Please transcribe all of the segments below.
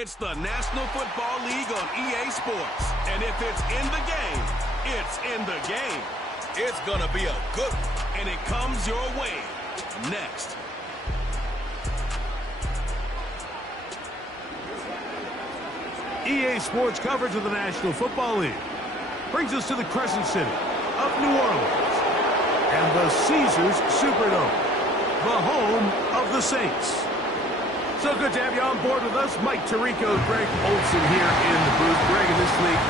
It's the National Football League on EA Sports. And if it's in the game, it's in the game. It's going to be a good one, and it comes your way next. EA Sports coverage of the National Football League brings us to the Crescent City of New Orleans and the Caesars Superdome, the home of the Saints. So good to have you on board with us. Mike Tirico, Greg Olson here in the booth. Greg, in this league,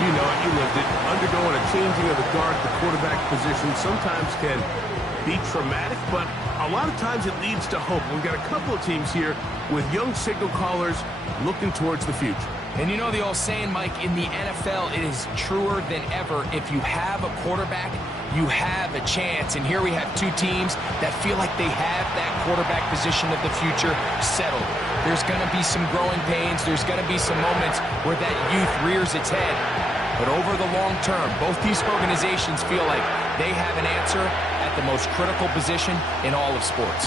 you know it, you lived it. Undergoing a changing of the guard, the quarterback position sometimes can be traumatic, but a lot of times it leads to hope. We've got a couple of teams here with young signal callers looking towards the future. And you know the old saying, Mike, in the NFL, it is truer than ever. If you have a quarterback, you have a chance. And here we have two teams that feel like they have that quarterback position of the future settled. There's going to be some growing pains. There's going to be some moments where that youth rears its head. But over the long term, both these organizations feel like they have an answer at the most critical position in all of sports.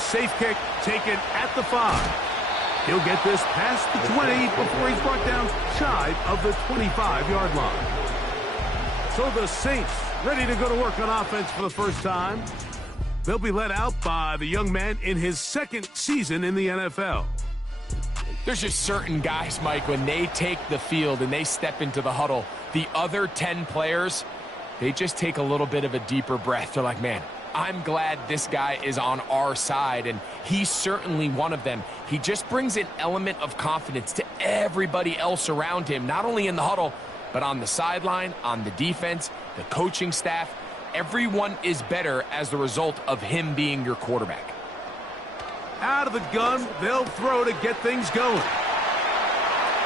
Safe kick taken at the 5. He'll get this past the 20 before he's brought down shy of the 25-yard line. So the Saints ready to go to work on offense for the first time. They'll be led out by the young man in his second season in the NFL. There's just certain guys, Mike, when they take the field and they step into the huddle, the other 10 players, they just take a little bit of a deeper breath. They're like, man, I'm glad this guy is on our side, and he's certainly one of them. He just brings an element of confidence to everybody else around him, not only in the huddle, but on the sideline, on the defense, the coaching staff. Everyone is better as the result of him being your quarterback. Out of the gun, they'll throw to get things going.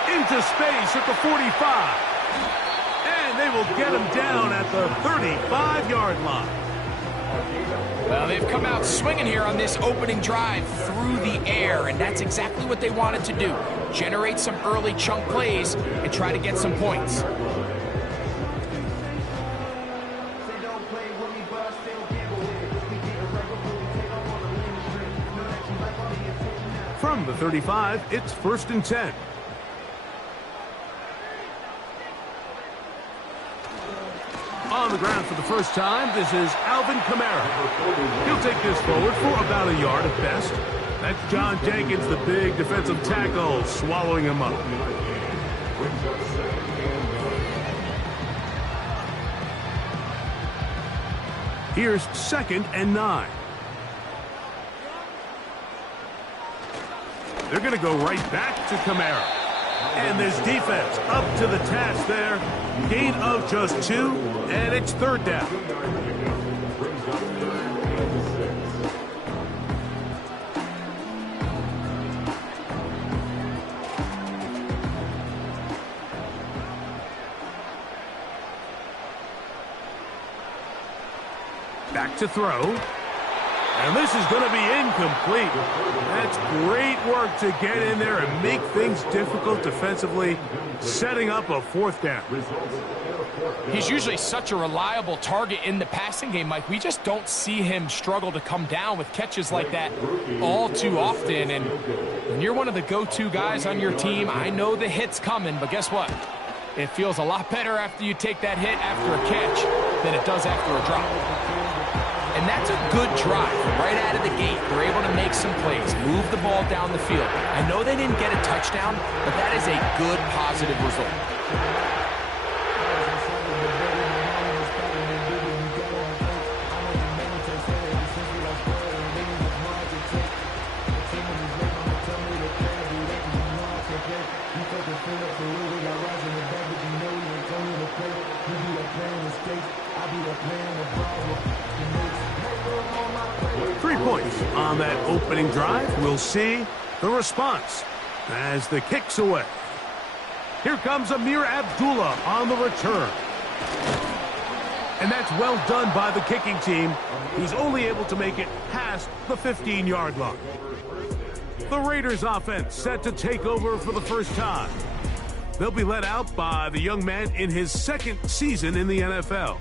Into space at the 45. And they will get him down at the 35-yard line. Well, they've come out swinging here on this opening drive through the air, and that's exactly what they wanted to do. Generate some early chunk plays and try to get some points. From the 35, it's 1st and 10. On the ground for the first time, this is Alvin Kamara. He'll take this forward for about a yard at best. That's John Jenkins, the big defensive tackle, swallowing him up. Here's 2nd and 9. They're going to go right back to Kamara. And this defense up to the task there. Gain of just 2, and it's 3rd down. Back to throw. And this is going to be incomplete. That's great work to get in there and make things difficult defensively, setting up a 4th down. He's usually such a reliable target in the passing game, Mike. We just don't see him struggle to come down with catches like that all too often. And when you're one of the go-to guys on your team, I know the hit's coming, but guess what? It feels a lot better after you take that hit after a catch than it does after a drop. And that's a good drive. Right out of the gate, they're able to make some plays, move the ball down the field. I know they didn't get a touchdown, but that is a good, positive result. On that opening drive, we'll see the response as the kick's away. Here comes Amir Abdullah on the return. And that's well done by the kicking team. He's only able to make it past the 15-yard line. The Raiders offense set to take over for the first time. They'll be led out by the young man in his second season in the NFL.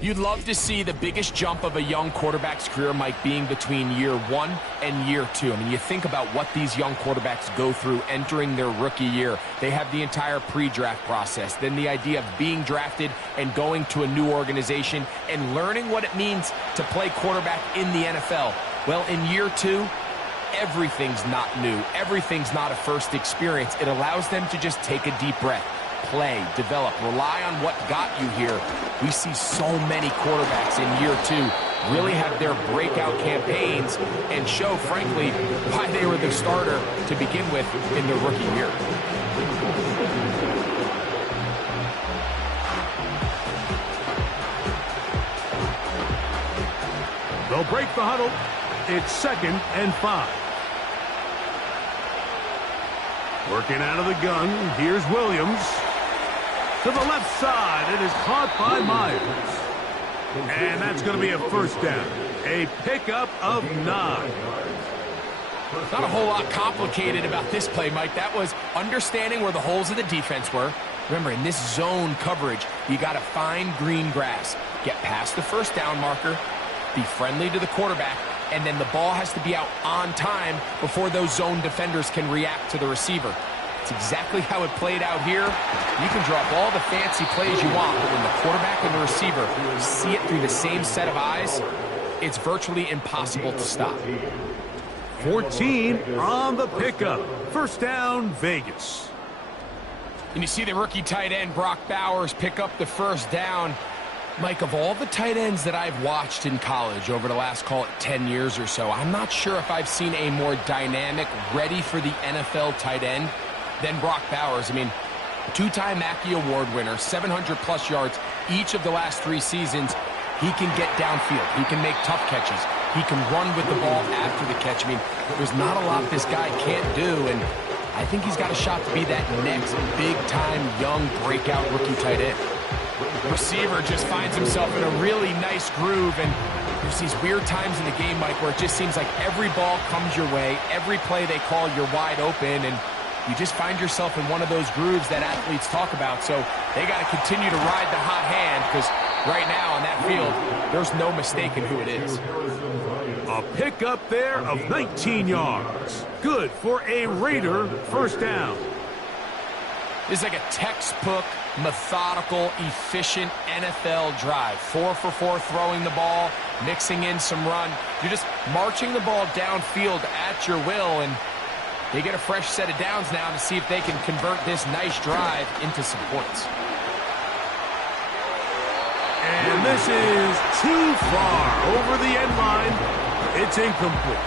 You'd love to see the biggest jump of a young quarterback's career, Mike, being between year 1 and year 2. I mean, you think about what these young quarterbacks go through entering their rookie year. They have the entire pre-draft process, then the idea of being drafted and going to a new organization and learning what it means to play quarterback in the NFL. Well, in year 2, everything's not new. Everything's not a first experience. It allows them to just take a deep breath. Play, develop, rely on what got you here. We see so many quarterbacks in year 2 really have their breakout campaigns and show, frankly, why they were the starter to begin with in their rookie year. They'll break the huddle. It's 2nd and 5. Working out of the gun, here's Williams. To the left side, it is caught by Myers. And that's going to be a first down. A pickup of 9. Not a whole lot complicated about this play, Mike. That was understanding where the holes of the defense were. Remember, in this zone coverage, you got to find green grass. Get past the first down marker, be friendly to the quarterback, and then the ball has to be out on time before those zone defenders can react to the receiver. It's exactly how it played out here. You can drop all the fancy plays you want, but when the quarterback and the receiver see it through the same set of eyes, it's virtually impossible to stop. 14 on the pickup. First down, Vegas. And you see the rookie tight end, Brock Bowers, pick up the first down. Mike, of all the tight ends that I've watched in college over the last, call it 10 years or so, I'm not sure if I've seen a more dynamic, ready for the NFL tight end than Brock Bowers. I mean, two-time Mackey Award winner, 700-plus yards each of the last 3 seasons. He can get downfield. He can make tough catches. He can run with the ball after the catch. I mean, there's not a lot this guy can't do, and I think he's got a shot to be that next big-time, young, breakout rookie tight end. Receiver just finds himself in a really nice groove, and there's these weird times in the game, Mike, where it just seems like every ball comes your way, every play they call, you're wide open, and you just find yourself in one of those grooves that athletes talk about. So they got to continue to ride the hot hand, because right now on that field, there's no mistaking who it is. A pickup there of 19 yards. Good for a Raider first down. This is like a textbook, methodical, efficient NFL drive. 4 for 4 throwing the ball, mixing in some run. You're just marching the ball downfield at your will, and they get a fresh set of downs now to see if they can convert this nice drive into some points. And this is too far over the end line. It's incomplete.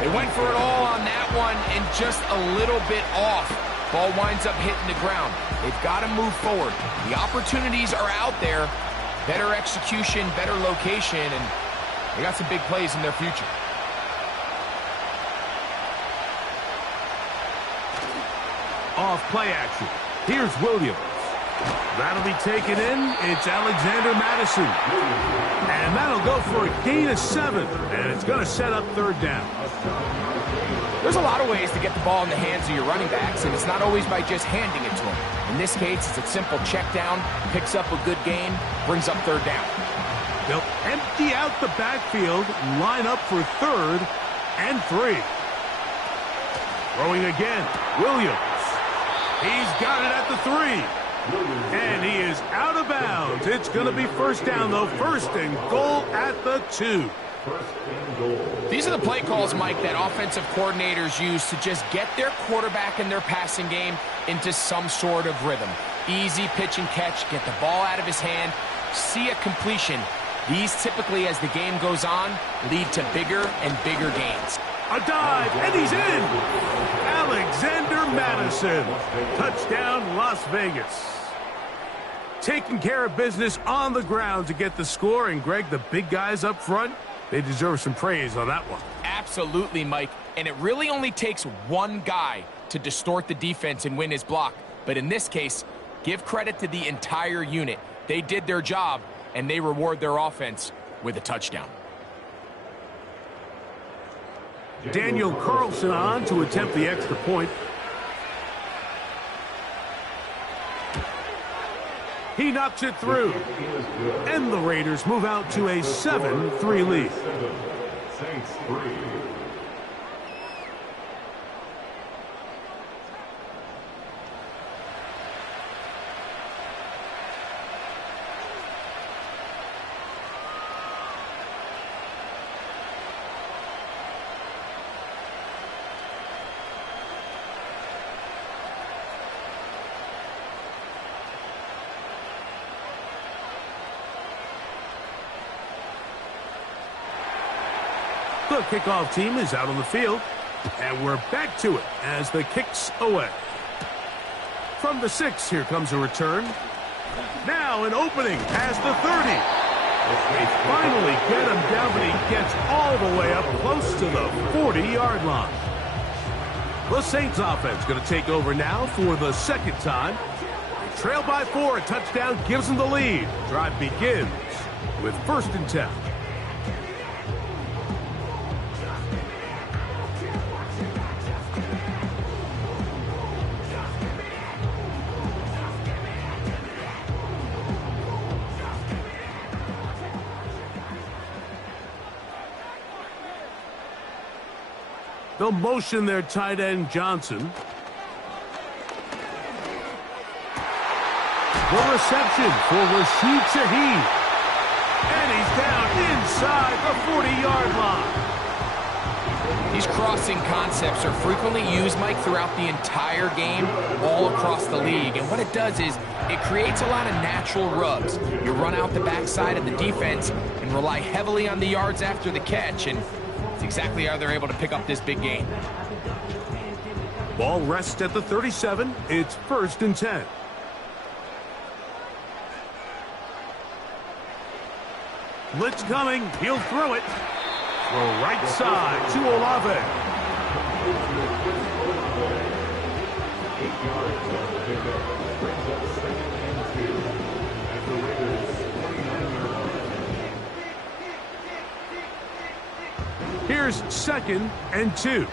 They went for it all on that one and just a little bit off. Ball winds up hitting the ground. They've got to move forward. The opportunities are out there. Better execution, better location, and they got some big plays in their future. Off play action. Here's Williams. That'll be taken in. It's Alexander Madison. And that'll go for a gain of 7. And it's going to set up third down. There's a lot of ways to get the ball in the hands of your running backs, and it's not always by just handing it to them. In this case, it's a simple check down, picks up a good gain, brings up third down. They'll empty out the backfield, line up for 3rd and 3. Throwing again, Williams. He's got it at the 3. And he is out of bounds. It's going to be first down, though. 1st and goal at the 2. These are the play calls, Mike, that offensive coordinators use to just get their quarterback and their passing game into some sort of rhythm. Easy pitch and catch, get the ball out of his hand, see a completion. These typically, as the game goes on, lead to bigger and bigger gains. A dive, and he's in! Alexander Madison. Touchdown, Las Vegas. Taking care of business on the ground to get the score, and Greg, the big guys up front, they deserve some praise on that one. Absolutely, Mike. And it really only takes one guy to distort the defense and win his block. But in this case, give credit to the entire unit. They did their job, and they reward their offense with a touchdown. Daniel Carlson on to attempt the extra point. He knocks it through. And the Raiders move out to a 7-3 lead. Saints 3. The kickoff team is out on the field, and we're back to it as the kick's away. From the 6, here comes a return. Now an opening past the 30. They finally get him down, but he gets all the way up close to the 40-yard line. The Saints offense going to take over now for the second time. Trail by 4, a touchdown gives them the lead. Drive begins with 1st and 10. They'll motion their tight end, Johnson. The reception for Rashid Shaheed. And he's down inside the 40-yard line. These crossing concepts are frequently used, Mike, throughout the entire game, all across the league. And what it does is it creates a lot of natural rubs. You run out the backside of the defense and rely heavily on the yards after the catch, and it's exactly how they're able to pick up this big gain. Ball rests at the 37. It's 1st and 10. Blitz coming. He'll throw it. Throw right side to Olave. 8 yards on the pickup. Brings up 2nd and 2 at the Raiders' 29-yard line. Here's 2nd and 2.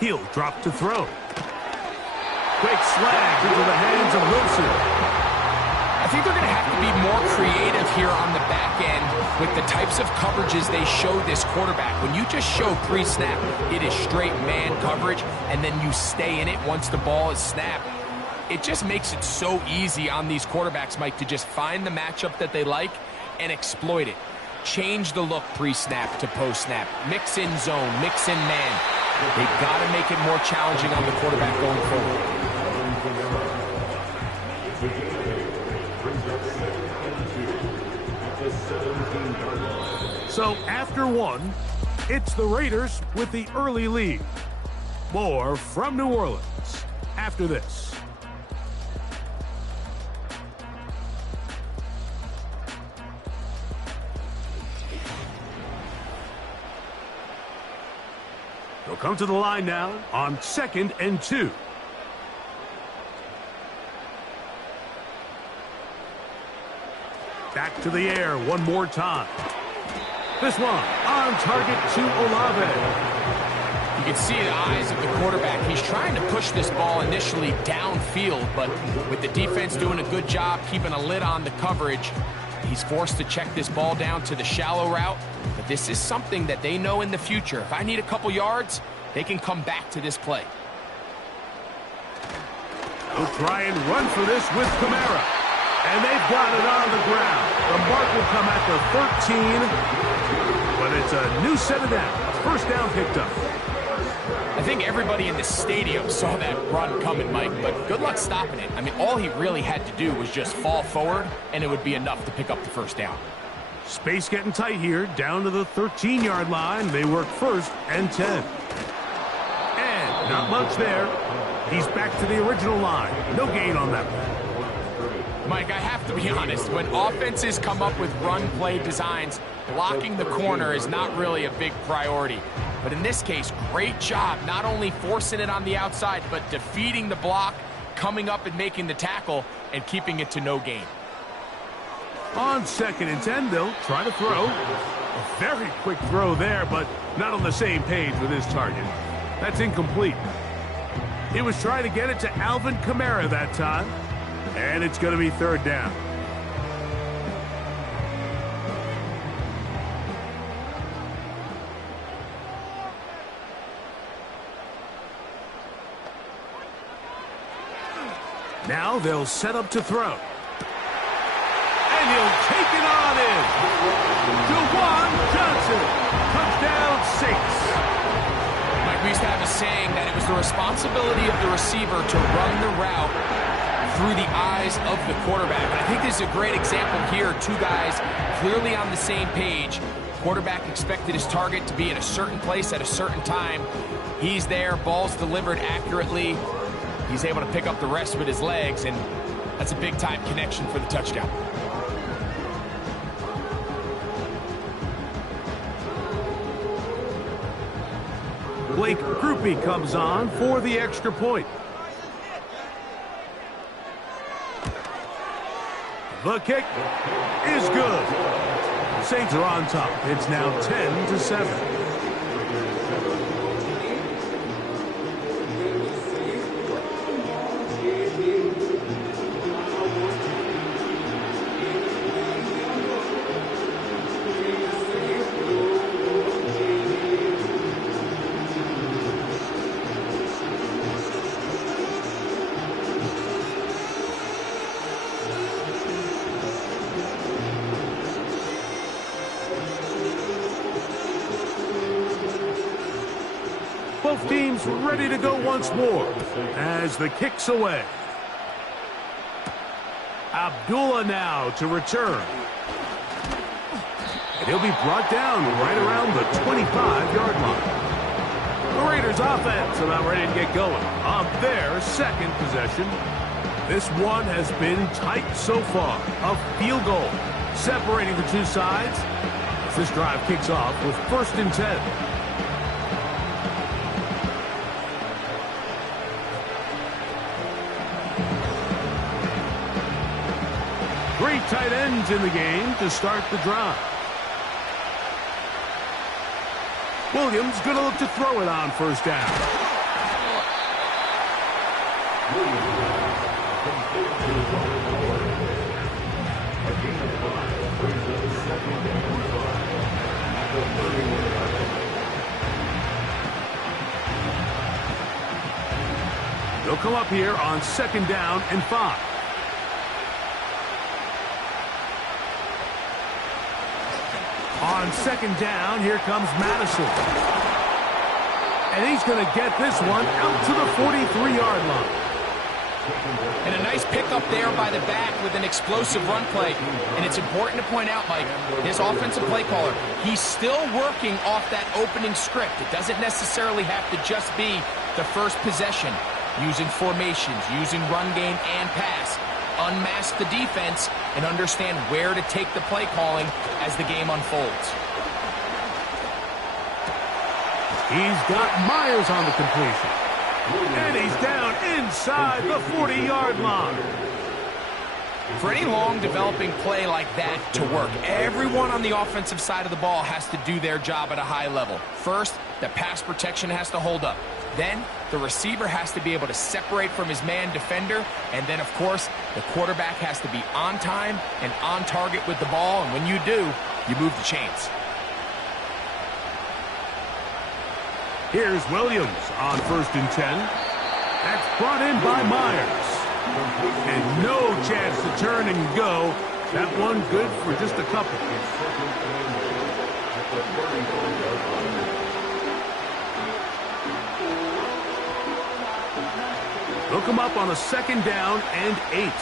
He'll drop to throw. Quick slag into the hands of Wilson. I think they're going to have to be more creative here on the back end with the types of coverages they show this quarterback. When you just show pre-snap, it is straight man coverage, and then you stay in it once the ball is snapped. It just makes it so easy on these quarterbacks, Mike, to just find the matchup that they like and exploit it. Change the look pre-snap to post-snap. Mix in zone, mix in man. They've got to make it more challenging on the quarterback going forward. So after 1, it's the Raiders with the early lead. More from New Orleans after this. They'll come to the line now on 2nd and 2. Back to the air one more time. This one on target to Olave. You can see the eyes of the quarterback. He's trying to push this ball initially downfield, but with the defense doing a good job keeping a lid on the coverage, he's forced to check this ball down to the shallow route. But this is something that they know in the future. If I need a couple yards, they can come back to this play. They'll try and run for this with Kamara. And they've got it on the ground. The mark will come at the 13. But it's a new set of downs. 1st down picked up. I think everybody in the stadium saw that run coming, Mike, but good luck stopping it. I mean, all he really had to do was just fall forward, and it would be enough to pick up the 1st down. Space getting tight here, down to the 13-yard line. They work 1st and 10. And not much there. He's back to the original line. No gain on that one. Mike, I have to be honest. When offenses come up with run play designs, blocking the corner is not really a big priority. But in this case, great job not only forcing it on the outside, but defeating the block, coming up and making the tackle, and keeping it to no gain. On 2nd and 10, they'll try to throw. A very quick throw there, but not on the same page with his target. That's incomplete. He was trying to get it to Alvin Kamara that time, and it's going to be third down. Now they'll set up to throw. And he'll take it on in. Johnson, touchdown 6. Like we used to have a saying that it was the responsibility of the receiver to run the route through the eyes of the quarterback. And I think this is a great example here. Two guys clearly on the same page. Quarterback expected his target to be in a certain place at a certain time. He's there, ball's delivered accurately. He's able to pick up the rest with his legs, and that's a big-time connection for the touchdown. Blake Groupie comes on for the extra point. The kick is good. Saints are on top. It's now 10-7. Both teams ready to go once more as the kick's away. Abdullah now to return. And he'll be brought down right around the 25-yard line. The Raiders offense about ready to get going on their second possession. This one has been tight so far. A field goal separating the two sides as this drive kicks off with 1st and 10. Three tight ends in the game to start the drive. Williams going to look to throw it on 1st down. They'll come up here on 2nd down and 5. On 2nd down, here comes Madison. And he's going to get this one out to the 43-yard line. And a nice pickup there by the back with an explosive run play. And it's important to point out, Mike, his offensive play caller, he's still working off that opening script. It doesn't necessarily have to just be the first possession. Using formations, using run game and pass. Unmask the defense and understand where to take the play calling as the game unfolds. He's got Myers on the completion. And he's down inside the 40-yard line. For any long developing play like that to work, everyone on the offensive side of the ball has to do their job at a high level. First, the pass protection has to hold up. Then, the receiver has to be able to separate from his man defender. And then, of course, the quarterback has to be on time and on target with the ball. And when you do, you move the chains. Here's Williams on 1st and 10. That's brought in by Myers. And no chance to turn and go. That one good for just a couple. They'll come up on a 2nd down and 8.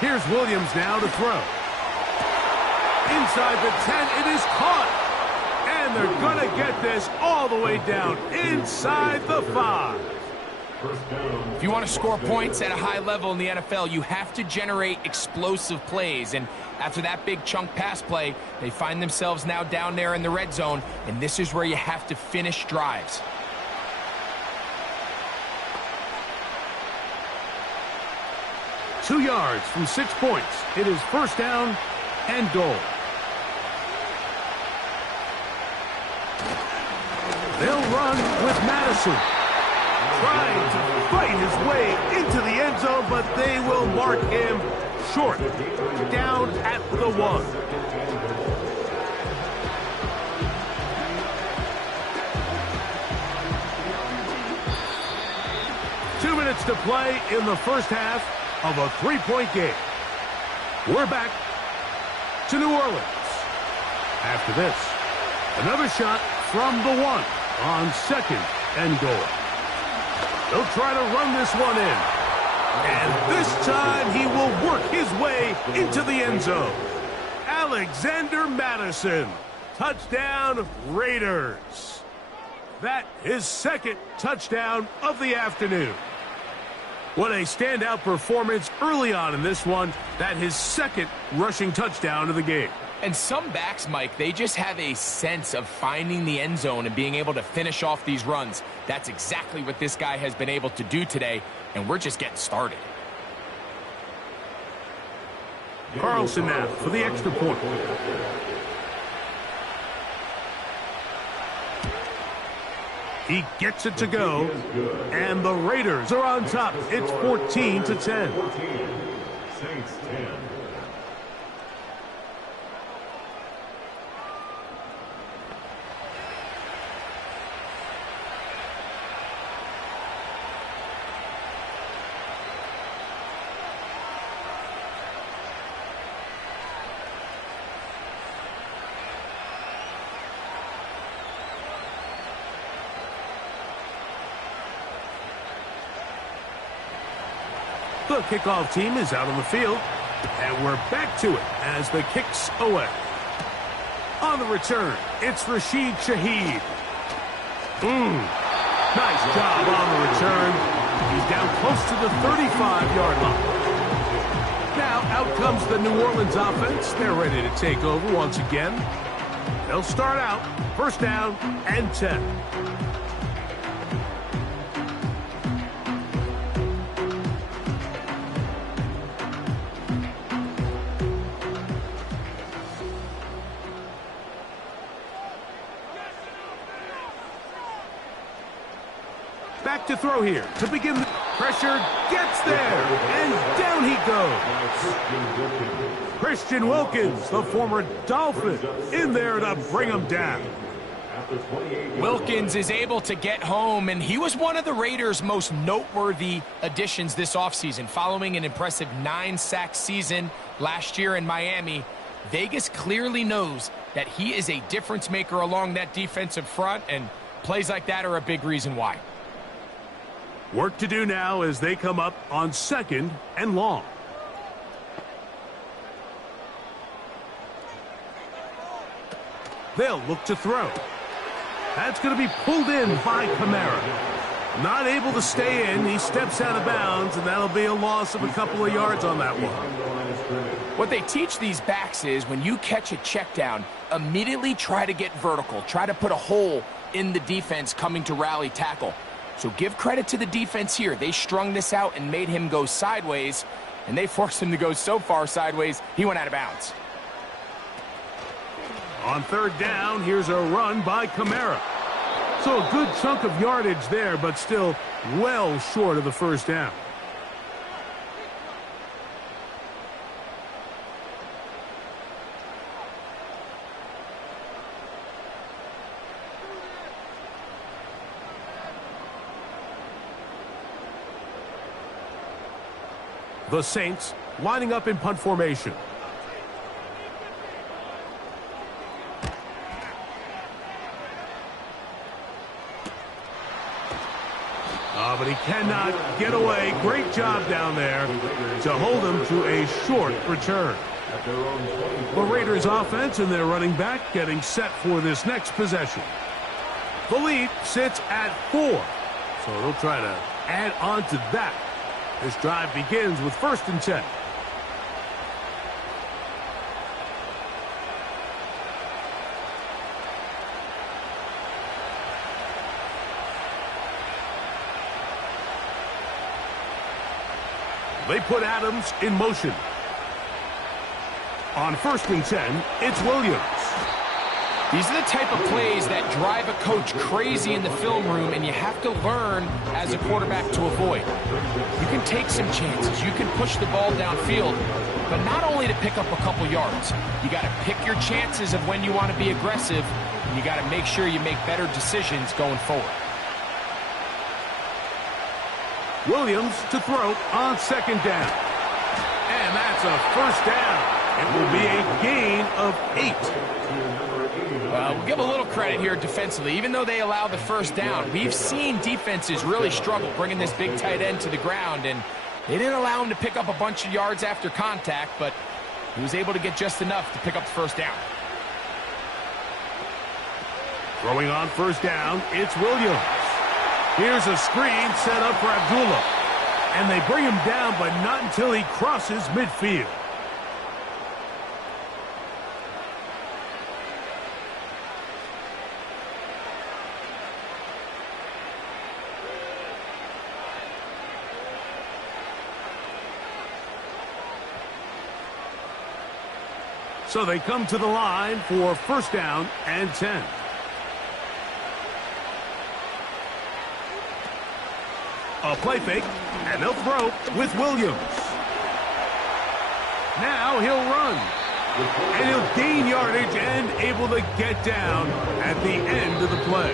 Here's Williams now to throw. Inside the 10, it is caught. And they're going to get this all the way down inside the 5. If you want to score points at a high level in the NFL, you have to generate explosive plays. And after that big chunk pass play, they find themselves now down there in the red zone. And this is where you have to finish drives. 2 yards from 6 points. It is first down and goal. They'll run with Madison, trying to fight his way into the end zone, but they will mark him short, down at the 1. Two minutes to play in the first half of a 3-point game. We're back to New Orleans. After this, another shot from the 1 on second and goal. They'll try to run this one in. And this time he will work his way into the end zone. Alexander Madison. Touchdown, Raiders. That his second touchdown of the afternoon. What a standout performance early on in this one. That his second rushing touchdown of the game. And some backs, Mike, they just have a sense of finding the end zone and being able to finish off these runs. That's exactly what this guy has been able to do today, and we're just getting started. Carlson now for the extra point. He gets it to go, and the Raiders are on top. It's 14-10. Saints 10. The kickoff team is out on the field, and we're back to it as the kick's away. On the return, it's Rashid Shaheed. Nice job on the return. He's down close to the 35-yard line. Now out comes the New Orleans offense. They're ready to take over once again. They'll start out first down and 10. Back to throw here to begin the pressure. Gets there, and down he goes. Christian Wilkins, the former Dolphin, in there to bring him down. Wilkins is able to get home, and he was one of the Raiders' most noteworthy additions this offseason. Following an impressive 9-sack season last year in Miami, Vegas clearly knows that he is a difference maker along that defensive front, and plays like that are a big reason why. Work to do now as they come up on second and long. They'll look to throw. That's going to be pulled in by Kamara. Not able to stay in. He steps out of bounds, and that'll be a loss of a couple of yards on that one. What they teach these backs is when you catch a check down, immediately try to get vertical. Try to put a hole in the defense coming to rally tackle. So give credit to the defense here. They strung this out and made him go sideways, and they forced him to go so far sideways, he went out of bounds. On third down, here's a run by Kamara. So a good chunk of yardage there, but still well short of the first down. The Saints lining up in punt formation. But he cannot get away. Great job down there to hold him to a short return. The Raiders offense and their running back getting set for this next possession. The lead sits at 4. So they'll try to add on to that. This drive begins with first and 10. They put Adams in motion. On 1st and 10, it's Williams. These are the type of plays that drive a coach crazy in the film room, and you have to learn as a quarterback to avoid. You can take some chances. You can push the ball downfield, but not only to pick up a couple yards. You got to pick your chances of when you want to be aggressive, and you got to make sure you make better decisions going forward. Williams to throw on 2nd down. And that's a 1st down. It will be a gain of 8. We'll give a little credit here defensively. Even though they allow the 1st down, we've seen defenses really struggle bringing this big tight end to the ground, and they didn't allow him to pick up a bunch of yards after contact, but he was able to get just enough to pick up the 1st down. Throwing on 1st down, it's Williams. Here's a screen set up for Abdullah. And they bring him down, but not until he crosses midfield. So they come to the line for 1st down and 10. A play fake, and they'll throw with Williams. Now he'll run. And he'll gain yardage and able to get down at the end of the play.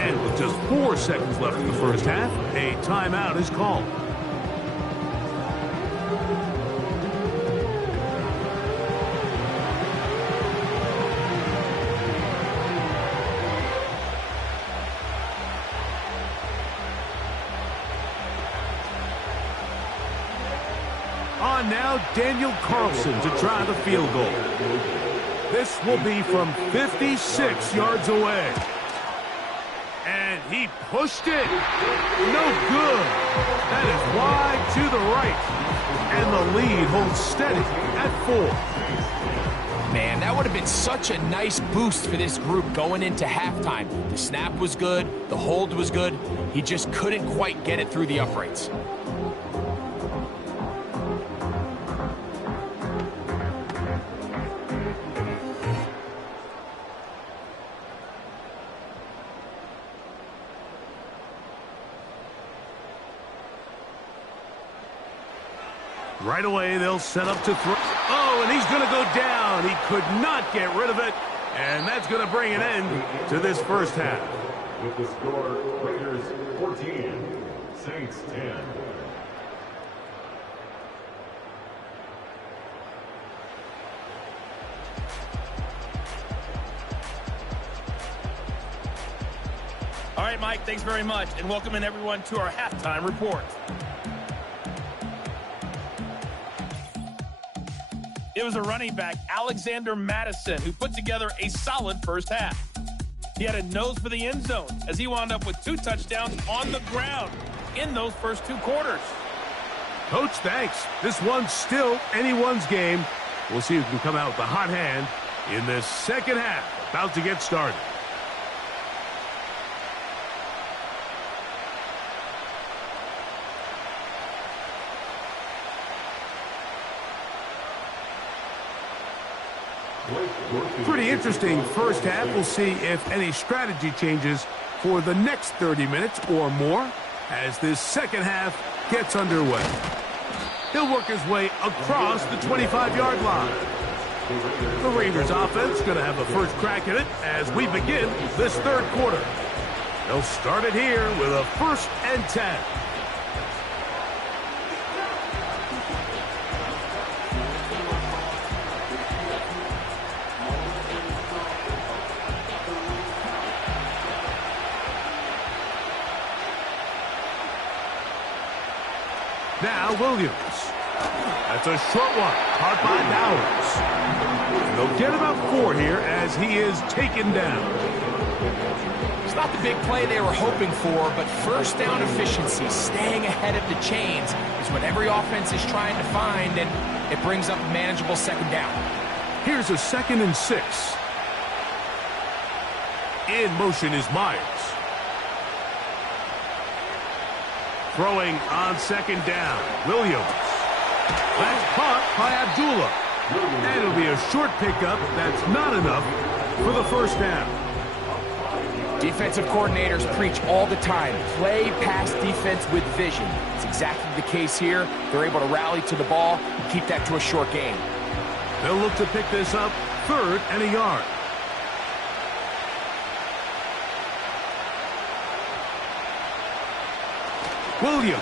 And with just 4 seconds left in the 1st half, a timeout is called. On now, Daniel Carlson to try the field goal. This will be from 56 yards away. And he pushed it. No good. That is wide to the right. And the lead holds steady at 4. Man, that would have been such a nice boost for this group going into halftime. The snap was good. The hold was good. He just couldn't quite get it through the uprights. Right away, they'll set up to throw. Oh, and he's going to go down. He could not get rid of it. And that's going to bring an end to this 1st half. With the score, Raiders 14, Saints 10. All right, Mike, thanks very much, and welcome in everyone to our halftime report. It was a running back, Alexander Madison, who put together a solid 1st half. He had a nose for the end zone as he wound up with 2 touchdowns on the ground in those first 2 quarters. Coach, thanks. This one's still anyone's game. We'll see who can come out with the hot hand in this 2nd half. About to get started. Pretty interesting 1st half. We'll see if any strategy changes for the next 30 minutes or more as this 2nd half gets underway. He'll work his way across the 25-yard line. The Raiders offense going to have the first crack at it as we begin this 3rd quarter. They'll start it here with a 1st and 10. Now Williams. That's a short one, caught by Bowers. They'll get about 4 here as he is taken down. It's not the big play they were hoping for, but 1st down efficiency, staying ahead of the chains, is what every offense is trying to find, and it brings up a manageable 2nd down. Here's a 2nd and 6. In motion is Myers. Throwing on second down. Williams. That's caught by Abdullah. And it'll be a short pickup. That's not enough for the first down. Defensive coordinators preach all the time, play pass defense with vision. It's exactly the case here. They're able to rally to the ball and keep that to a short game. They'll look to pick this up 3rd and a yard. Williams.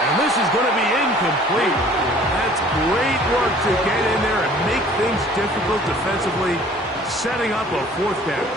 And this is going to be incomplete. That's great work to get in there and make things difficult defensively, setting up a 4th down.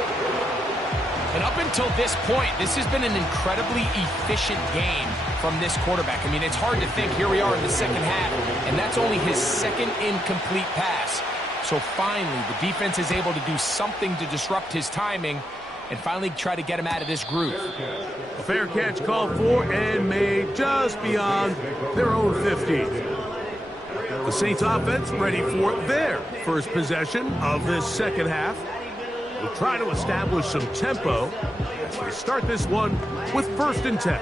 And up until this point, this has been an incredibly efficient game from this quarterback. I mean, it's hard to think. Here we are in the second half, and that's only his 2nd incomplete pass. So finally, the defense is able to do something to disrupt his timing and finally try to get him out of this groove. A fair catch called for and made just beyond their own 15. The Saints offense ready for their first possession of this second half. We'll try to establish some tempo as they start this one with 1st and 10.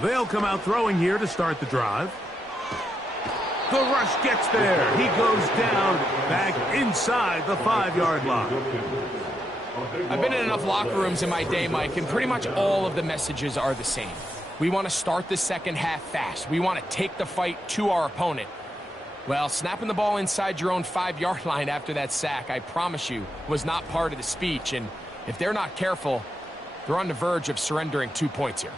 They'll come out throwing here to start the drive. The rush gets there. He goes down back inside the 5-yard line. I've been in enough locker rooms in my day, Mike, and pretty much all of the messages are the same. We want to start the second half fast. We want to take the fight to our opponent. Well, snapping the ball inside your own 5-yard line after that sack, I promise you, was not part of the speech. And if they're not careful, they're on the verge of surrendering 2 points here.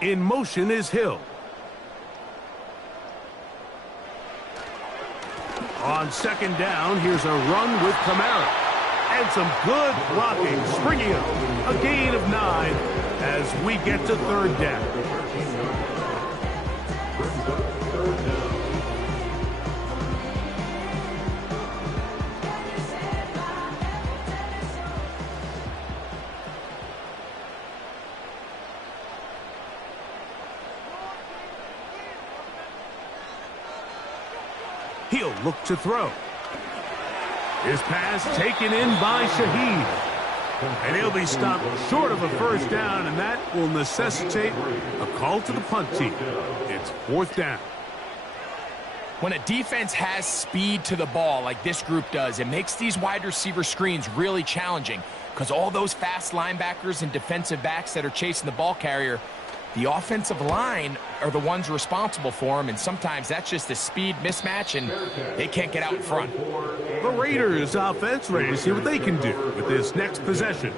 In motion is Hill. On second down, here's a run with Kamara. And some good blocking, springing up. A gain of 9 as we get to 3rd down. He'll look to throw. His pass taken in by Shaheed. And he'll be stopped short of a first down, and that will necessitate a call to the punt team. It's 4th down. When a defense has speed to the ball like this group does, it makes these wide receiver screens really challenging because all those fast linebackers and defensive backs that are chasing the ball carrier, the offensive line are the ones responsible for them, and sometimes that's just a speed mismatch, and they can't get out in front. The Raiders offense ready to see what they can do with this next possession.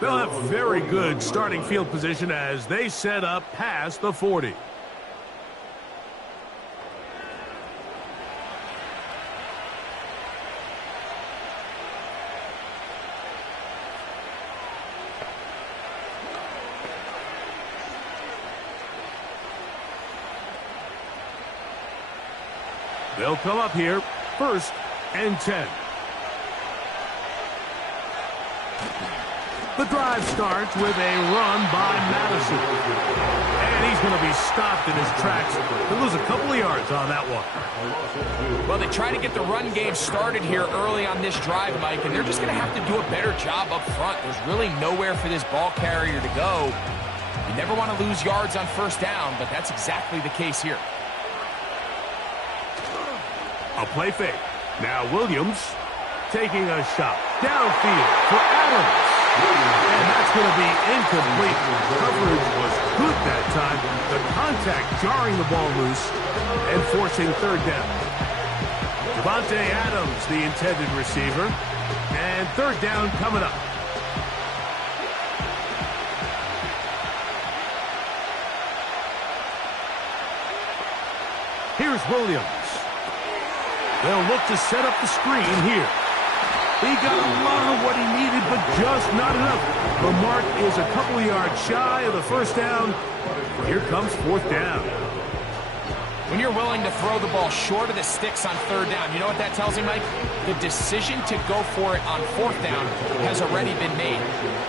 They'll have very good starting field position as they set up past the 40. They'll come up here, 1st and 10. The drive starts with a run by Madison. And he's going to be stopped in his tracks. He'll lose a couple of yards on that one. Well, they try to get the run game started here early on this drive, Mike, and they're just going to have to do a better job up front. There's really nowhere for this ball carrier to go. You never want to lose yards on 1st down, but that's exactly the case here. A play fake. Now Williams taking a shot downfield for Adams. And that's going to be incomplete. Coverage was good that time. The contact jarring the ball loose and forcing 3rd down. Devontae Adams, the intended receiver. And 3rd down coming up. Here's Williams. They'll look to set up the screen here. He got a lot of what he needed, but just not enough. The mark is a couple of yards shy of the first down. Here comes fourth down. When you're willing to throw the ball short of the sticks on third down, you know what that tells me, Mike? The decision to go for it on fourth down has already been made.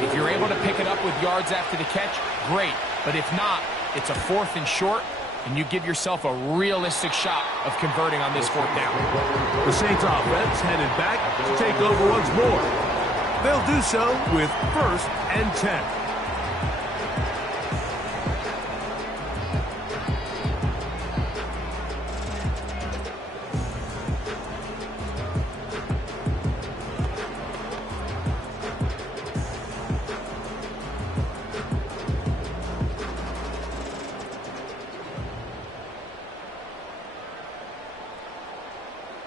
If you're able to pick it up with yards after the catch, great. But if not, it's a fourth and short, and you give yourself a realistic shot of converting on this fourth down. The Saints offense headed back to take over once more. They'll do so with 1st and 10.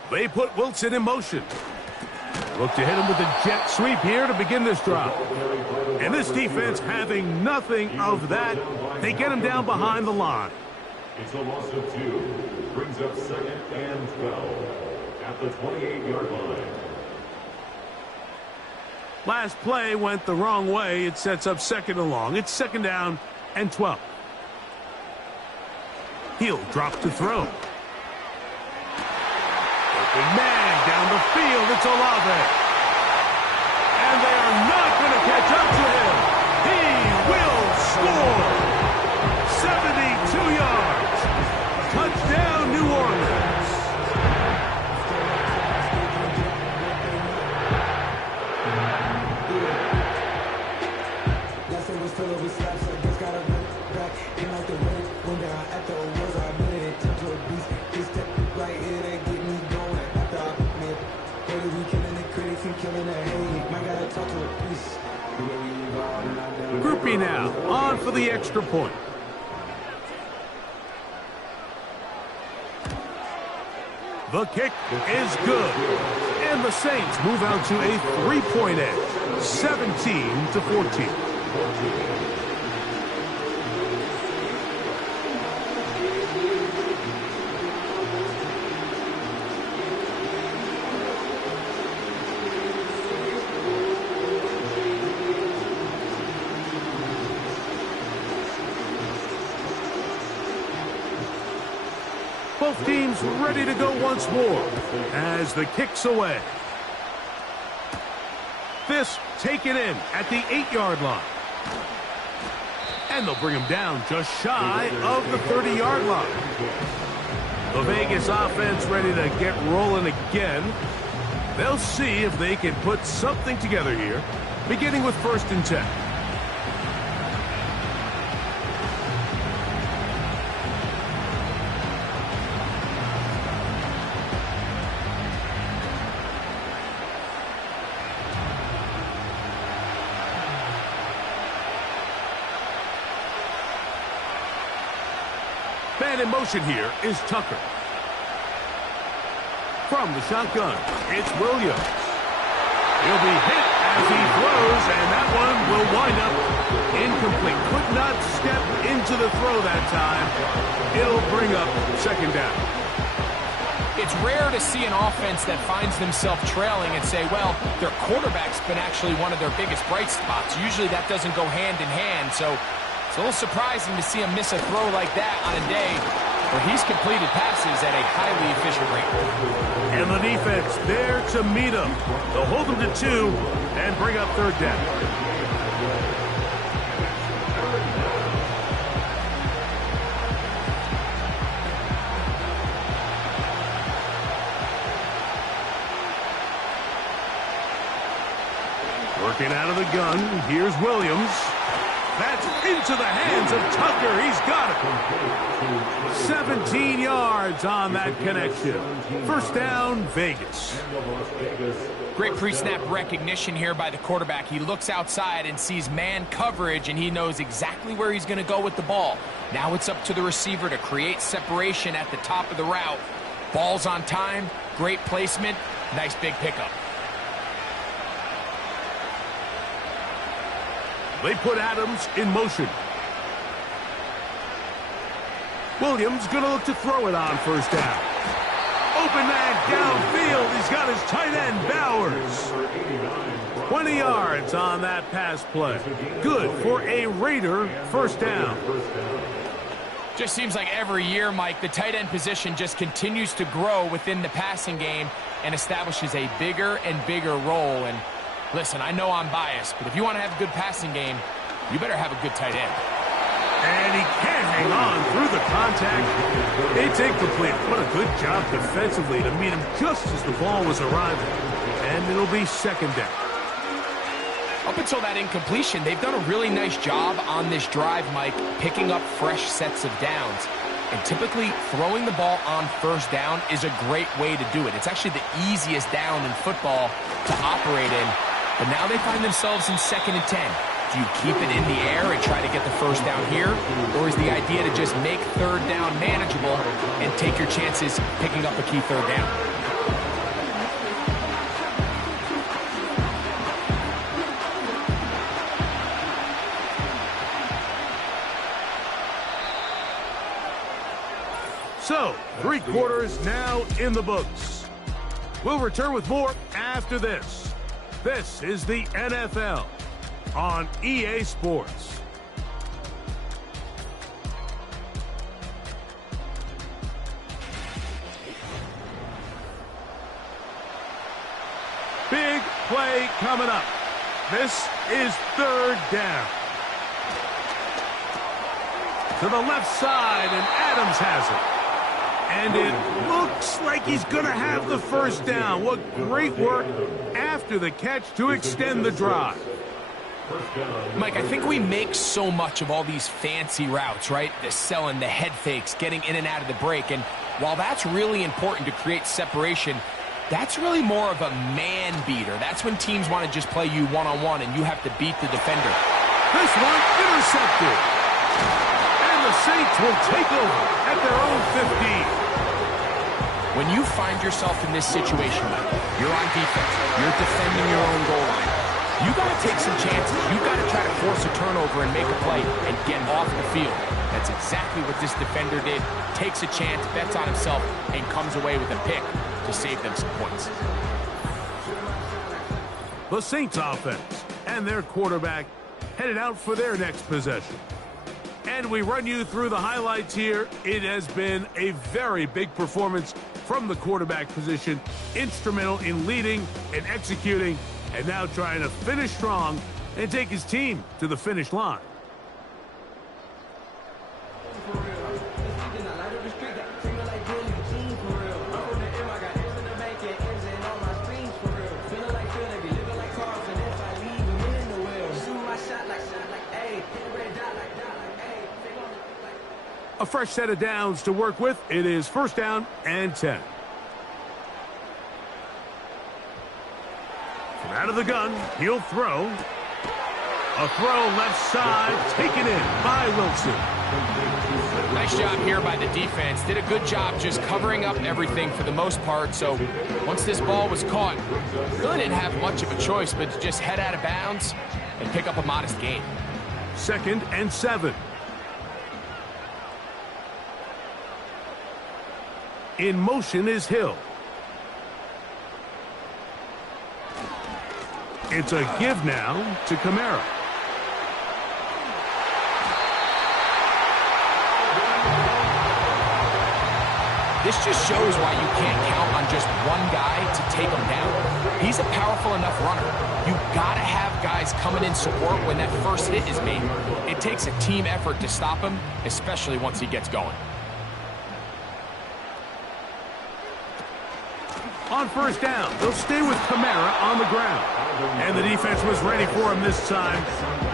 They put Wilson in motion. Look to hit him with a jet sweep here to begin this drive. And this defense having nothing of that, they get him down behind the line. It's a loss of 2. Brings up 2nd and 12 at the 28-yard line. Last play went the wrong way. It sets up 2nd and long. It's 2nd down and 12. He'll drop to throw. Man down the field, it's Olave. And they are not going to catch up to him. He will score. 72 yards. Touchdown, New Orleans. Groupie now, on for the extra point. The kick is good. And the Saints move out to a 3-point edge, 17-14. Both teams ready to go once more as the kick's away. This taken in at the 8-yard line. And they'll bring him down just shy of the 30-yard line. The Vegas offense ready to get rolling again. They'll see if they can put something together here, beginning with 1st and 10. Man in motion here is Tucker. From the shotgun, it's Williams. He'll be hit as he throws, and that one will wind up incomplete. Could not step into the throw that time. It'll bring up 2nd down. It's rare to see an offense that finds themselves trailing and say, well, their quarterback's been actually one of their biggest bright spots. Usually that doesn't go hand in hand, so it's a little surprising to see him miss a throw like that on a day where he's completed passes at a highly efficient rate. And the defense there to meet him. They'll hold him to 2 and bring up 3rd down. Working out of the gun, here's Williams. That's into the hands of Tucker. He's got it. 17 yards on that connection. 1st down, Vegas. Great pre-snap recognition here by the quarterback. He looks outside and sees man coverage, and he knows exactly where he's going to go with the ball. Now it's up to the receiver to create separation at the top of the route. Ball's on time, great placement, nice big pickup. They put Adams in motion. Williams going to look to throw it on 1st down. Open man downfield. He's got his tight end, Bowers. 20 yards on that pass play. Good for a Raider first down. Just seems like every year, Mike, the tight end position just continues to grow within the passing game and establishes a bigger and bigger role. And listen, I know I'm biased, but if you want to have a good passing game, you better have a good tight end. And he can't hang on through the contact. It's incomplete. What a good job defensively to meet him just as the ball was arriving. And it'll be second down. Up until that incompletion, they've done a really nice job on this drive, Mike, picking up fresh sets of downs. And typically, throwing the ball on first down is a great way to do it. It's actually the easiest down in football to operate in. But now they find themselves in 2nd and 10. Do you keep it in the air and try to get the first down here? Or is the idea to just make third down manageable and take your chances picking up a key third down? So, 3 quarters now in the books. We'll return with more after this. This is the NFL on EA Sports. Big play coming up. This is third down. To the left side, and Adams has it. And it looks like he's going to have the first down. What great work after the catch to extend the drive. Mike, I think we make so much of all these fancy routes, right? The selling, the head fakes, getting in and out of the break. And while that's really important to create separation, that's really more of a man beater. That's when teams want to just play you one-on-one and you have to beat the defender. This one intercepted. And the Saints will take over at their own 15. When you find yourself in this situation, Mike, you're on defense, you're defending your own goal line, you got to take some chances. You got to try to force a turnover and make a play and get off the field. That's exactly what this defender did. Takes a chance, bets on himself, and comes away with a pick to save them some points. The Saints offense and their quarterback headed out for their next possession. And we run you through the highlights here. It has been a very big performance from the quarterback position. Instrumental in leading and executing, and now trying to finish strong and take his team to the finish line. A fresh set of downs to work with. It is first down and 10. From out of the gun, he'll throw. A throw left side, taken in by Wilson. Nice job here by the defense. Did a good job just covering up everything for the most part. So once this ball was caught, really didn't have much of a choice but to just head out of bounds and pick up a modest gain. 2nd and 7. In motion is Hill. It's a give now to Kamara. This just shows why you can't count on just one guy to take him down. He's a powerful enough runner. You gotta have guys coming in support when that first hit is made. It takes a team effort to stop him, especially once he gets going. On first down, they'll stay with Kamara on the ground. And the defense was ready for him this time.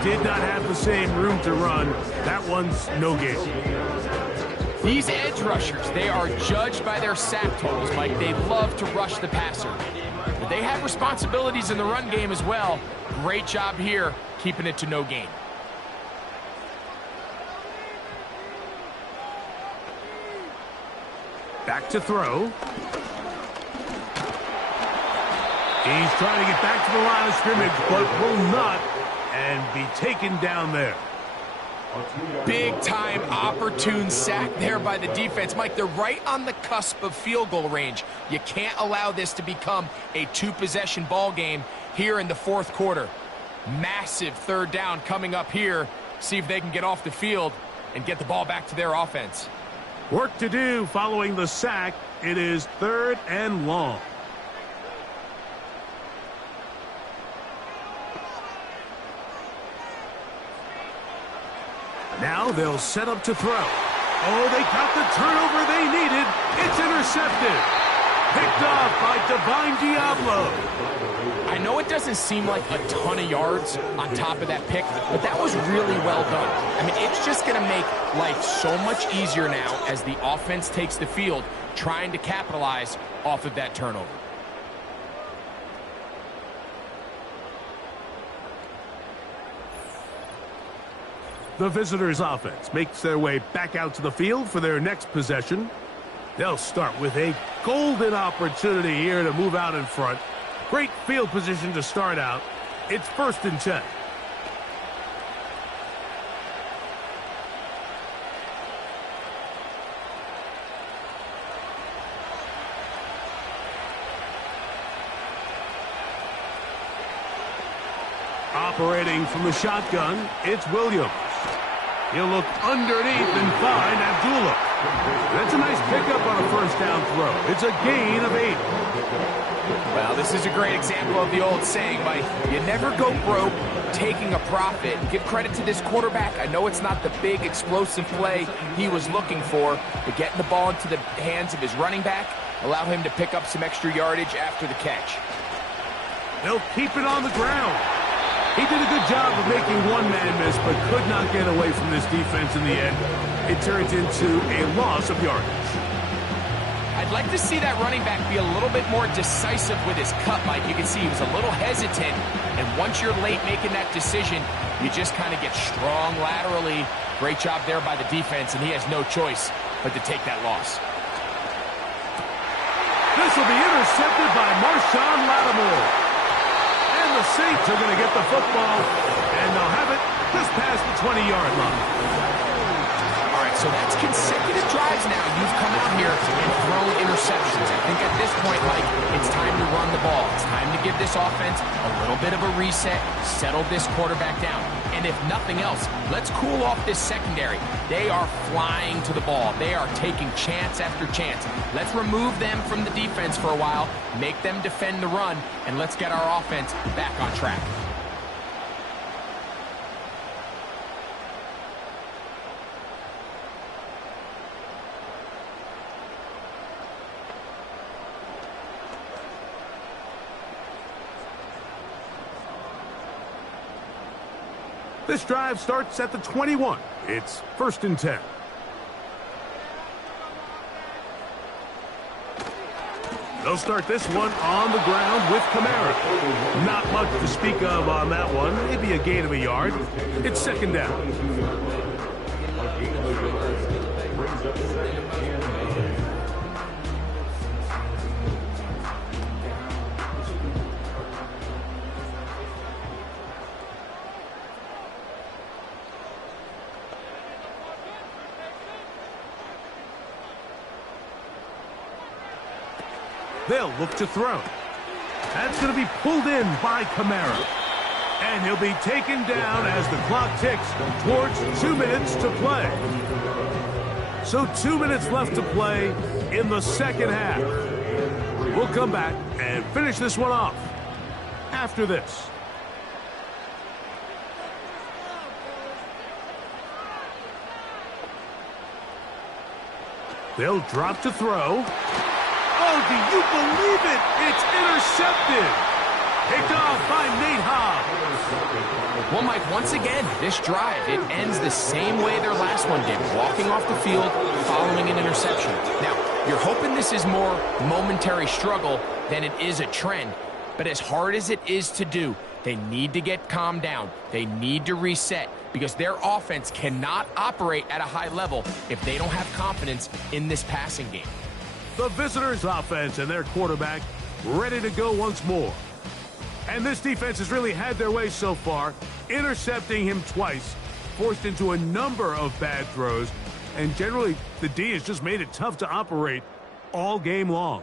Did not have the same room to run. That one's no gain. These edge rushers, they are judged by their sack totals, Mike. They love to rush the passer. But they have responsibilities in the run game as well. Great job here, keeping it to no gain. Back to throw. He's trying to get back to the line of scrimmage, but will not, and be taken down there. Big-time opportune sack there by the defense. Mike, they're right on the cusp of field goal range. You can't allow this to become a two-possession ball game here in the fourth quarter. Massive third down coming up here. See if they can get off the field and get the ball back to their offense. Work to do following the sack. It is 3rd and long. Now they'll set up to throw. Oh, they got the turnover they needed. It's intercepted. Picked off by Divine Diablo. I know it doesn't seem like a ton of yards on top of that pick, but that was really well done. I mean, it's just going to make life so much easier now as the offense takes the field, trying to capitalize off of that turnover. The visitors' offense makes their way back out to the field for their next possession. They'll start with a golden opportunity here to move out in front. Great field position to start out. It's 1st and 10. Operating from the shotgun, it's Williams. He'll look underneath and find Abdullah. That's a nice pickup on a 1st down throw. It's a gain of 8. Well, this is a great example of the old saying, Mike. You never go broke taking a profit. Give credit to this quarterback. I know it's not the big explosive play he was looking for, but getting the ball into the hands of his running back allow him to pick up some extra yardage after the catch. They'll keep it on the ground. He did a good job of making one man miss, but could not get away from this defense in the end. It turns into a loss of yardage. I'd like to see that running back be a little bit more decisive with his cut, Mike. You can see he was a little hesitant, and once you're late making that decision, you just kind of get strong laterally. Great job there by the defense, and he has no choice but to take that loss. This will be intercepted by Marshawn Lattimore. And the Saints are going to get the football, and they'll have it just past the 20-yard line. All right, so that's consecutive drives now. You've come out here and thrown interceptions. I think at this point, Mike, it's time to run the ball. It's time to give this offense a little bit of a reset, settle this quarterback down. And if nothing else, let's cool off this secondary. They are flying to the ball. They are taking chance after chance. Let's remove them from the defense for a while, make them defend the run, and let's get our offense back on track. This drive starts at the 21. It's 1st and 10. They'll start this one on the ground with Kamara. Not much to speak of on that one. Maybe a gain of a yard. It's 2nd down. They'll look to throw. That's going to be pulled in by Kamara. And he'll be taken down as the clock ticks towards 2 minutes to play. So 2 minutes left to play in the second half. We'll come back and finish this one off after this. They'll drop to throw. Oh, do you believe it? It's intercepted. Picked off by Nate Hobbs. Well, Mike, once again, this drive, it ends the same way their last one did, walking off the field following an interception. Now, you're hoping this is more momentary struggle than it is a trend, but as hard as it is to do, they need to get calmed down. They need to reset because their offense cannot operate at a high level if they don't have confidence in this passing game. The visitors' offense and their quarterback ready to go once more. And this defense has really had their way so far, intercepting him twice. forced into a number of bad throws, and generally the D has just made it tough to operate all game long.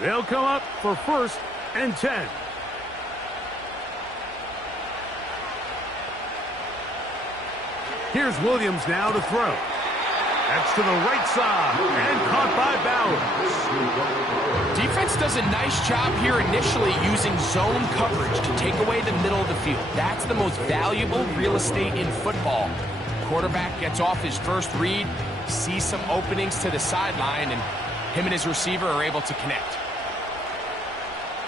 They'll come up for 1st and 10. Here's Williams now to throw. That's to the right side and caught by Bowers. Defense does a nice job here initially using zone coverage to take away the middle of the field. That's the most valuable real estate in football. Quarterback gets off his first read, sees some openings to the sideline, and him and his receiver are able to connect.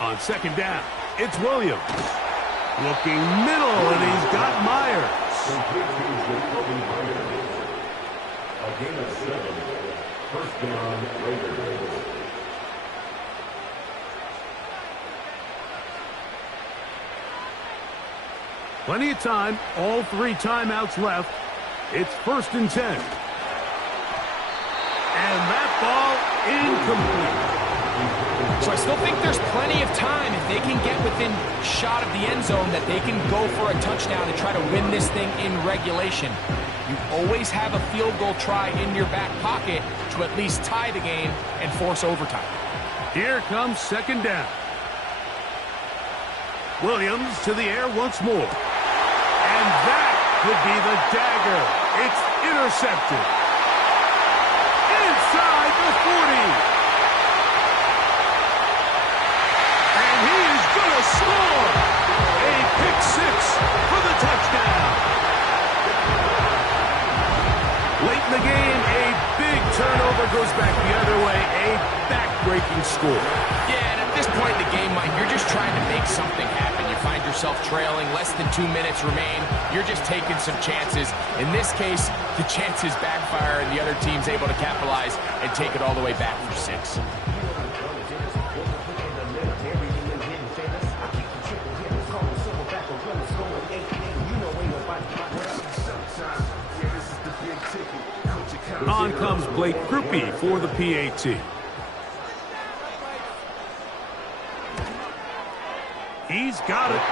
On 2nd down, it's Williams. Looking middle, and he's got Myers. A gain of 7. 1st down, Raiders. Plenty of time, all 3 timeouts left. It's 1st and 10. And that ball incomplete. So I still think there's plenty of time if they can get within shot of the end zone that they can go for a touchdown and try to win this thing in regulation. You always have a field goal try in your back pocket to at least tie the game and force overtime. Here comes 2nd down. Williams to the air once more. And that could be the dagger. It's intercepted. Inside the 40. And he is going to score. A pick 6 for the touchdown. Late in the game, a big turnover goes back the other way. A back-breaking score. Yeah, and at this point in the game, Mike, you're just trying to make something happen. You find yourself trailing, less than 2 minutes remain. You're just taking some chances. In this case, the chances backfire and the other team's able to capitalize and take it all the way back for 6. On comes Blake Grupe for the PAT. He's got it.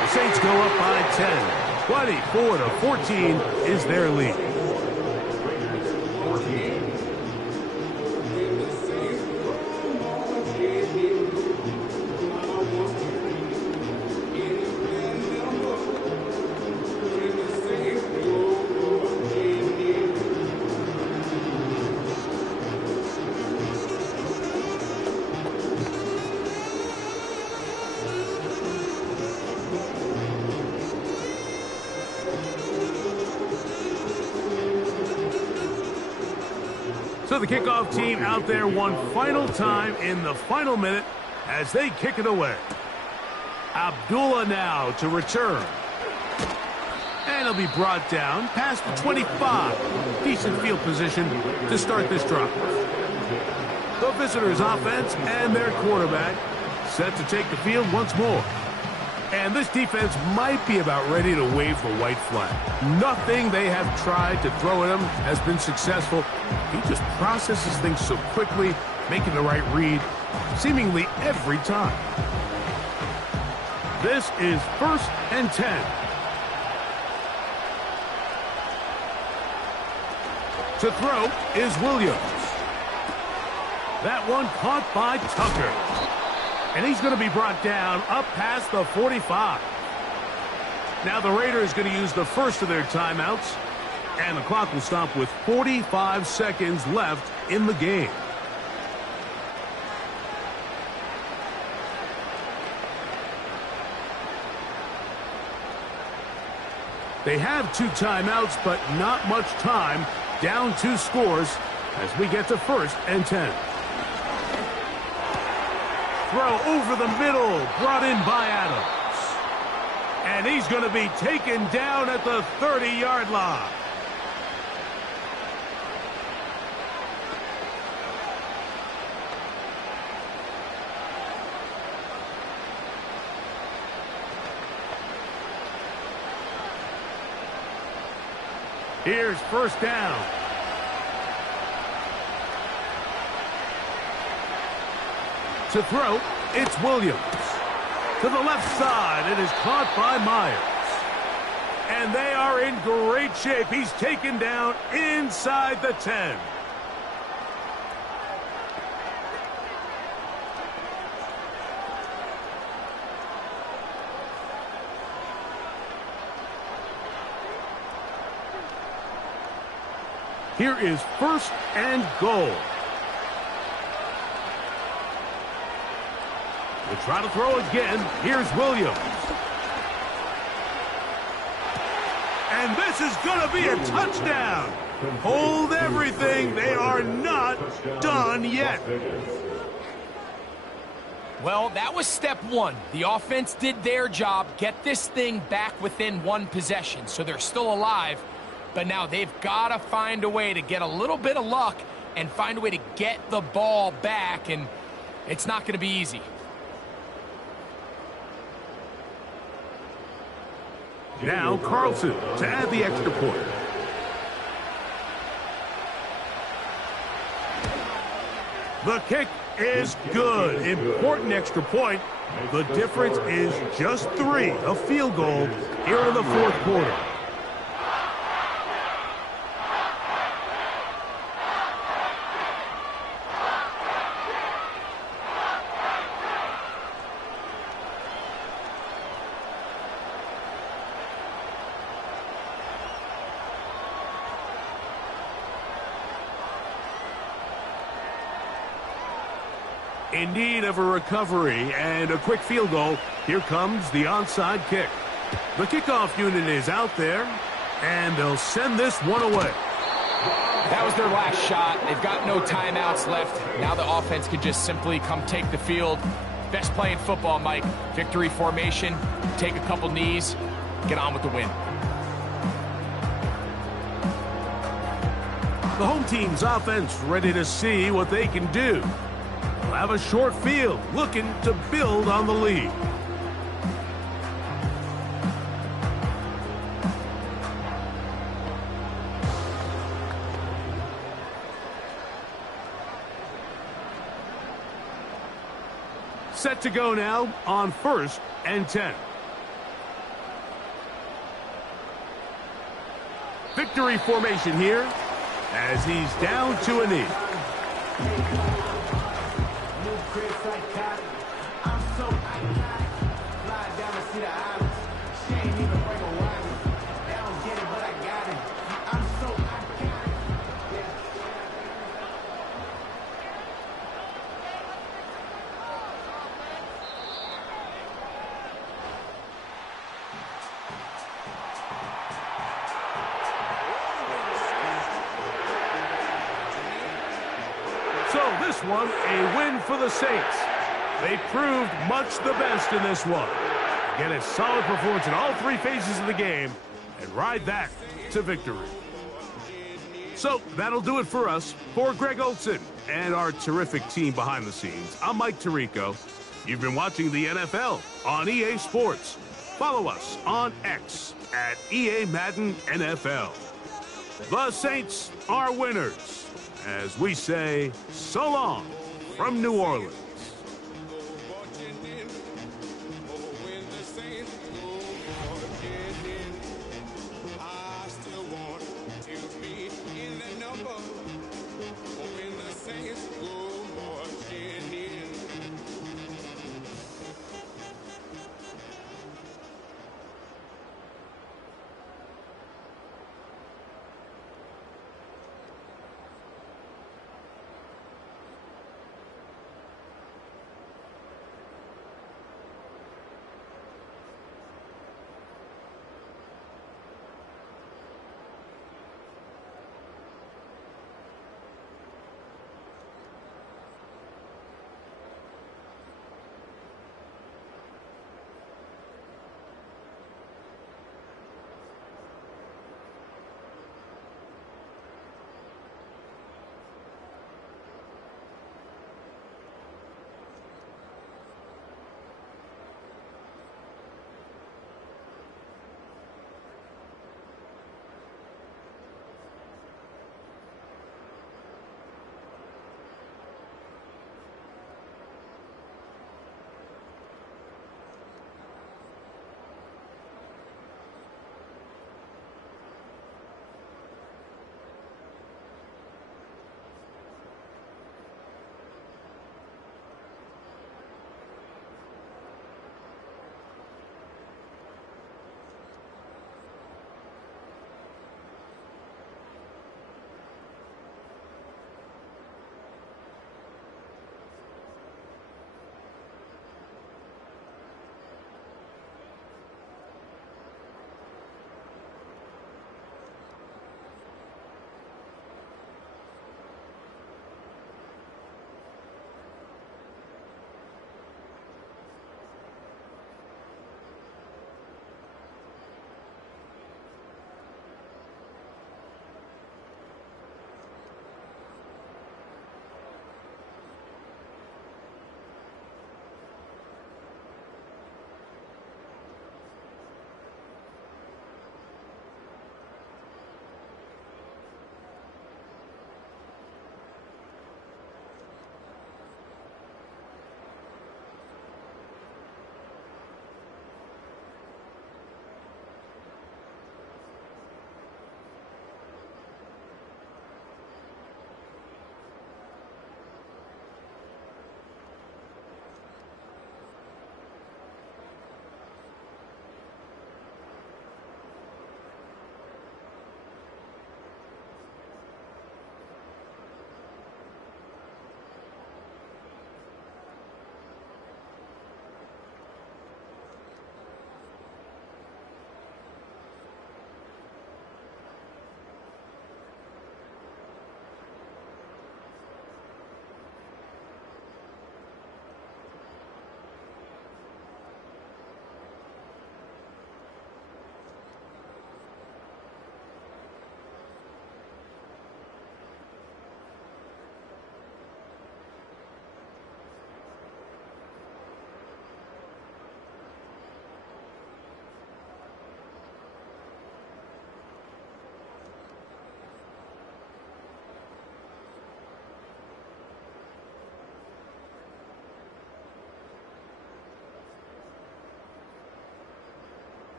The Saints go up by 10. 24-14 is their lead. So the kickoff team out there one final time in the final minute as they kick it away. Abdullah now to return. And he'll be brought down past the 25. Decent field position to start this drive. The visitors' offense and their quarterback set to take the field once more. And this defense might be about ready to wave the white flag. Nothing they have tried to throw at him has been successful. He just processes things so quickly, making the right read, seemingly every time. This is 1st and 10. To throw is Williams. That one caught by Tucker. And he's going to be brought down up past the 45. Now the Raiders going to use the first of their timeouts. And the clock will stop with 45 seconds left in the game. They have 2 timeouts, but not much time. Down 2 scores as we get to 1st and 10. Throw over the middle, brought in by Adams. And he's going to be taken down at the 30-yard line. Here's first down. To throw, it's Williams. To the left side, it is caught by Myers. And they are in great shape. He's taken down inside the 10. Here is first and goal. We'll try to throw again. Here's Williams. And this is going to be a touchdown. Hold everything. They are not done yet. Well, that was step one. The offense did their job, get this thing back within one possession, so they're still alive. But now they've got to find a way to get a little bit of luck and find a way to get the ball back, and it's not going to be easy. Now Carlson to add the extra point. The kick is good. Important extra point. The difference is just 3. A field goal here in the fourth quarter. In need of a recovery and a quick field goal, here comes the onside kick. The kickoff unit is out there, and they'll send this one away. That was their last shot. They've got no timeouts left. Now the offense can just simply come take the field. Best play in football, Mike. Victory formation, take a couple knees, get on with the win. The home team's offense ready to see what they can do. They'll have a short field, looking to build on the lead. Set to go now on 1st and 10. Victory formation here as he's down to a knee. So this one, a win for the Saints. They proved much the best in this one. Get a solid performance in all 3 phases of the game and ride that to victory. So that'll do it for us. For Greg Olson and our terrific team behind the scenes, I'm Mike Tirico. You've been watching the NFL on EA Sports. Follow us on X at EA Madden NFL. The Saints are winners, as we say so long from New Orleans.